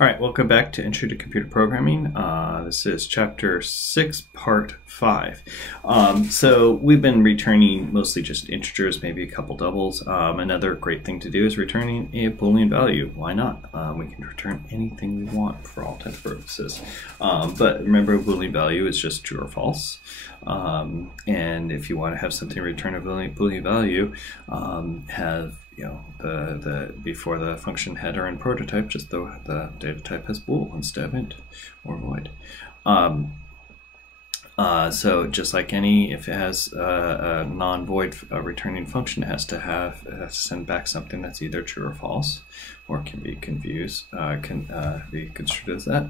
All right, welcome back to Intro to Computer Programming. This is Chapter 6, Part 5. So we've been returning mostly just integers, maybe a couple doubles. Another great thing to do is returning a Boolean value. Why not? We can return anything we want for all intents and purposes. But remember, a Boolean value is just true or false. And if you want to have something return a Boolean value, have the before the function header and prototype, just the data type has bool instead of int or void. So just like if it has a non-void returning function, it has to send back something that's either true or false, or can be be construed as that.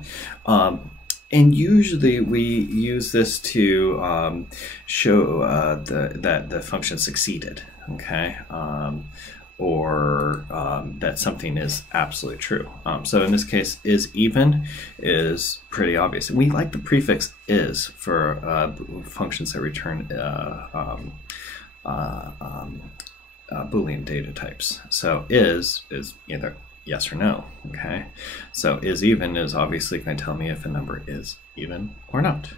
And usually we use this to show that the function succeeded, okay? Or that something is absolutely true. So in this case, is even is pretty obvious. And we like the prefix is for functions that return Boolean data types. So is either yes or no, okay? So is even is obviously going to tell me if a number is even or not.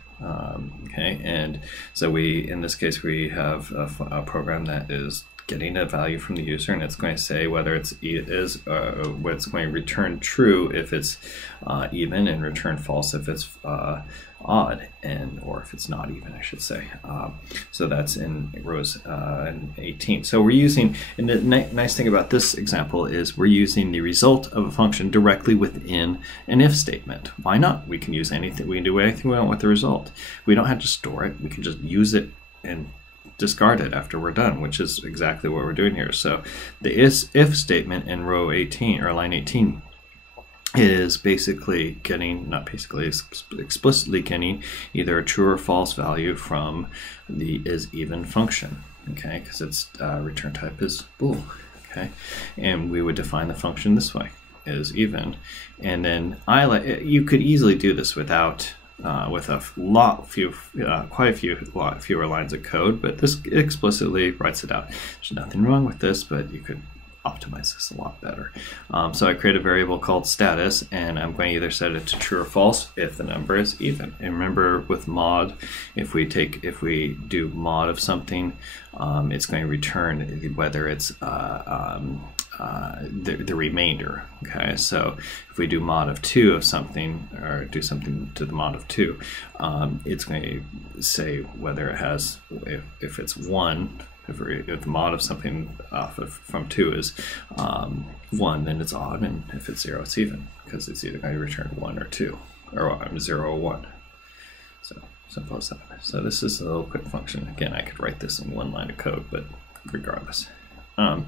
Okay, and so in this case, we have a program that is getting a value from the user, and it's going to say whether it's it's going to return true if it's even, and return false if it's odd, or if it's not even, I should say. So that's in rows 18. So we're using, and the nice thing about this example is we're using the result of a function directly within an if statement. Why not? We can use anything. We can do anything we want with the result. We don't have to store it. We can just use it and discard it after we're done, which is exactly what we're doing here. So the if statement in row 18 or line 18 is basically getting, not basically, explicitly getting either a true or false value from the is even function, okay, because its return type is bool, okay, and we would define the function this way, is even, and then you could easily do this without with a quite a few fewer lines of code, but this explicitly writes it out. There's nothing wrong with this, but you could optimize this a lot better. So I create a variable called status, and I'm going to either set it to true or false if the number is even. And remember, with mod, if we do mod of something, it's going to return whether it's the remainder. Okay, so if we do mod of 2 of something, or do something to the mod of 2, it's going to say whether it has, if it's 1, if the mod of something from 2 is 1, then it's odd, and if it's 0, it's even, because it's either going to return 1 or 2, or 0 or 1. So simple as that. So this is a little quick function. Again, I could write this in one line of code, but regardless. All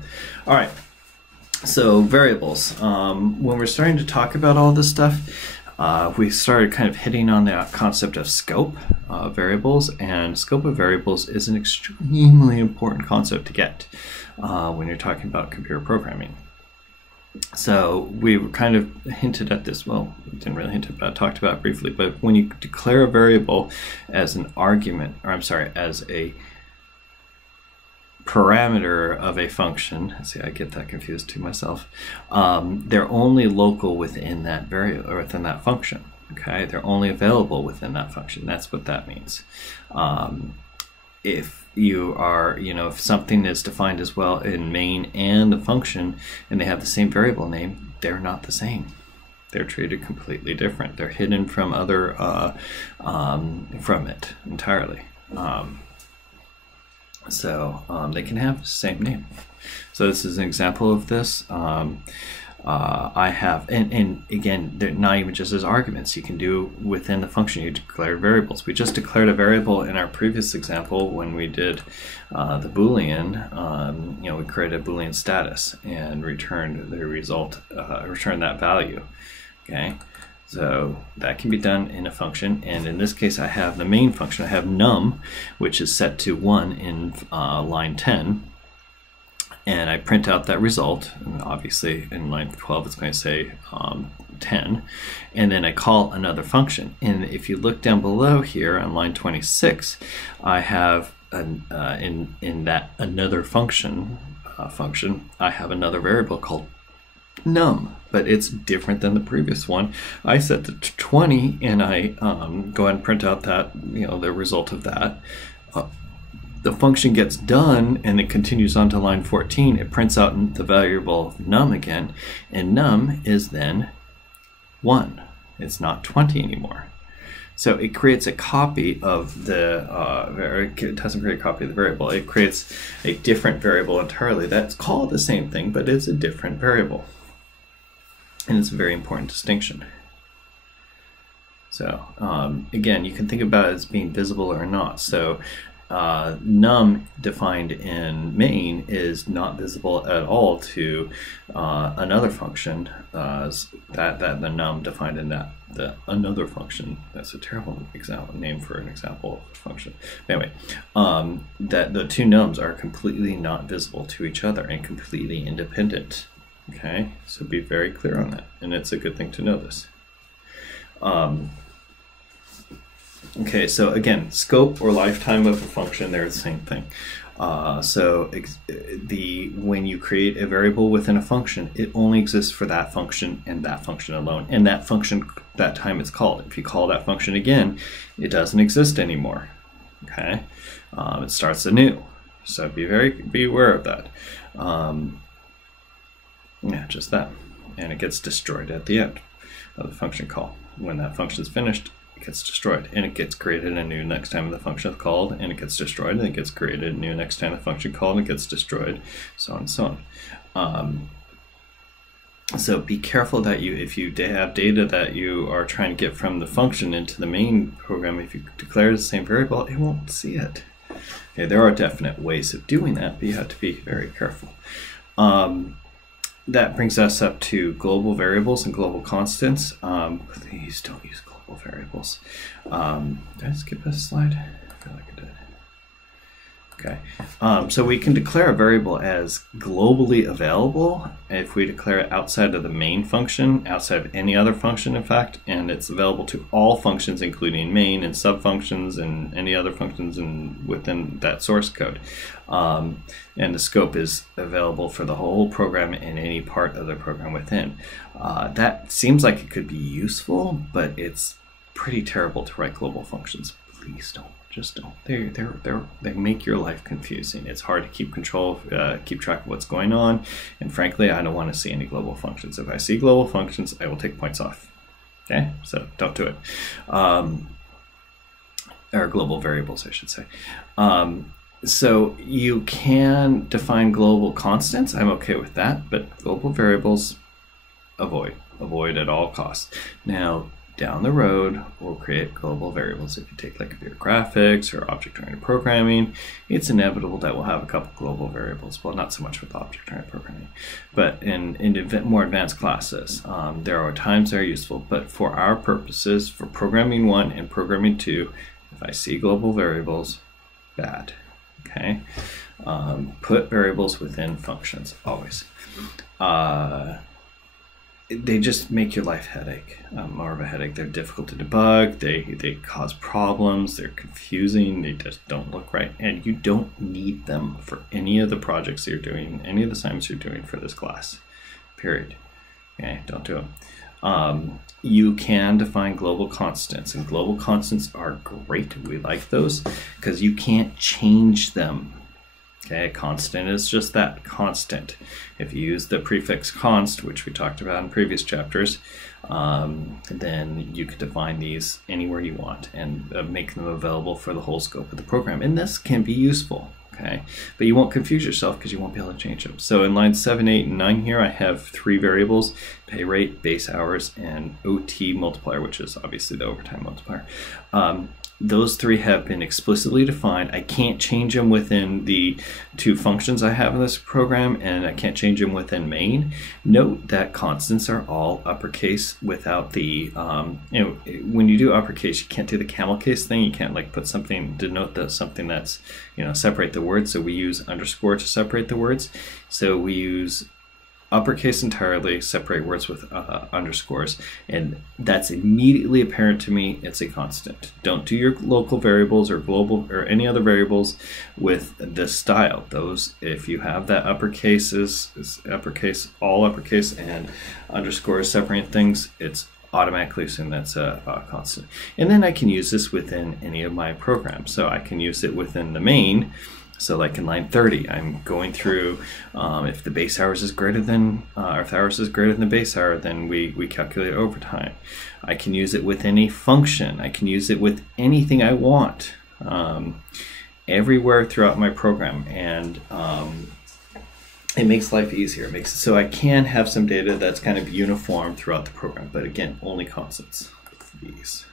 right. So variables. When we're starting to talk about all this stuff, we started kind of hitting on the concept of scope of variables, and scope of variables is an extremely important concept to get when you're talking about computer programming. So we kind of hinted at this, well, we didn't really hint about it, talked about it briefly, but when you declare a variable as an argument, or I'm sorry, as a parameter of a function, see, I get that confused to myself, they're only local within that variable, or within that function, okay? They're only available within that function. That's what that means. If you are, if something is defined as well in main and the function, and they have the same variable name, they're not the same. They're treated completely different. They're hidden from from it entirely. So they can have the same name. So this is an example of this. I have, and again, they're not even just as arguments. You can do within the function, you declare variables. We just declared a variable in our previous example when we did the Boolean. We created a Boolean status and returned the result, returned that value. Okay. So that can be done in a function, and in this case I have the main function. I have num, which is set to 1 in line 10, and I print out that result, and obviously in line 12 it's going to say 10, and then I call another function. And if you look down below here on line 26, I have in that another function, I have another variable called num, but it's different than the previous one. I set it to 20, and I go ahead and print out that, the result of that. The function gets done, and it continues on to line 14. It prints out the variable num again, and num is then 1. It's not 20 anymore. So it creates a copy of the, it doesn't create a copy of the variable. It creates a different variable entirely. That's called the same thing, but it's a different variable. And it's a very important distinction. So again, you can think about it as being visible or not. So num defined in main is not visible at all to another function that the num defined in that the another function. That's a terrible name for an example of a function. Anyway, that the two nums are completely not visible to each other and completely independent. Okay, so be very clear on that, and it's a good thing to know this. Okay, so again, scope or lifetime of a function, they're the same thing. When you create a variable within a function, it only exists for that function and that function alone, and that function, that time it's called. If you call that function again, it doesn't exist anymore. Okay, it starts anew. So be aware of that. Yeah, just that, and it gets destroyed at the end of the function call. When that function is finished, it gets destroyed, and it gets created anew next time the function is called, and it gets destroyed, and it gets created anew next time the function called, and it gets destroyed, so on and so on. So be careful that if you have data that you are trying to get from the function into the main program, if you declare the same variable, it won't see it. Okay, there are definite ways of doing that, but you have to be very careful. That brings us up to global variables and global constants. Please don't use global variables. Did I skip a slide? I feel like I did. Okay, so we can declare a variable as globally available if we declare it outside of the main function, outside of any other function, in fact, and it's available to all functions, including main and subfunctions and any other functions within that source code. And the scope is available for the whole program and any part of the program within. That seems like it could be useful, but it's pretty terrible to write global functions. Please don't. Just don't. They make your life confusing. It's hard to keep keep track of what's going on, and frankly, I don't want to see any global functions. If I see global functions, I will take points off. Okay, so don't do it. Or global variables, I should say. So you can define global constants. I'm okay with that, but global variables, avoid at all costs. Now, down the road, we'll create global variables. If you take like computer graphics or object-oriented programming, it's inevitable that we'll have a couple global variables. Well, not so much with object-oriented programming, but in more advanced classes, there are times they're useful. But for our purposes, for programming 1 and programming 2, if I see global variables, bad. Okay, put variables within functions always. They just make your life more of a headache. They're difficult to debug. They cause problems. They're confusing. They just don't look right, and you don't need them for any of the projects you're doing, any of the assignments you're doing for this class. Period. Okay, don't do them. You can define global constants, and global constants are great. We like those because you can't change them. Okay, a constant is just that, constant. If you use the prefix const, which we talked about in previous chapters, then you could define these anywhere you want and make them available for the whole scope of the program. And this can be useful. Okay, but you won't confuse yourself because you won't be able to change them. So in lines 7, 8, and 9 here, I have 3 variables: pay rate, base hours, and OT multiplier, which is obviously the overtime multiplier. Those 3 have been explicitly defined. I can't change them within the 2 functions I have in this program, and I can't change them within main. Note that constants are all uppercase without the, when you do uppercase, you can't do the camel case thing. You can't like put something, denote something that's, separate the words. So we use underscore to separate the words. So we use uppercase entirely, separate words with underscores, and that's immediately apparent to me. It's a constant. Don't do your local variables or global or any other variables with this style. Those, if you have that uppercase is uppercase, all uppercase, and underscores separating things, it's automatically assume that's a constant. And then I can use this within any of my programs. So I can use it within the main. So like in line 30, I'm going through, if the base hours is greater than, or if the hours is greater than the base hour, then we calculate overtime. I can use it with any function. I can use it with anything I want, everywhere throughout my program. And it makes life easier. It makes it so I can have some data that's kind of uniform throughout the program, but again, only constants. These.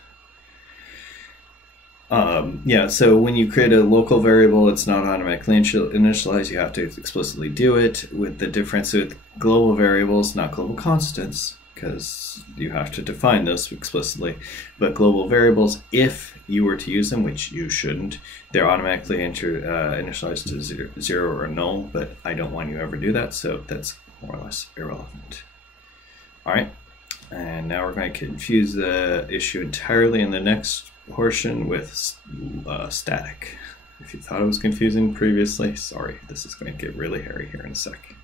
Yeah, so when you create a local variable, it's not automatically initialized. You have to explicitly do it. With the difference with global variables, not global constants, because you have to define those explicitly. But global variables, if you were to use them, which you shouldn't, they're automatically initialized to zero or null, but I don't want you to ever do that, so that's more or less irrelevant. All right, and now we're going to confuse the issue entirely in the next portion with static. If you thought it was confusing previously, sorry, this is going to get really hairy here in a sec.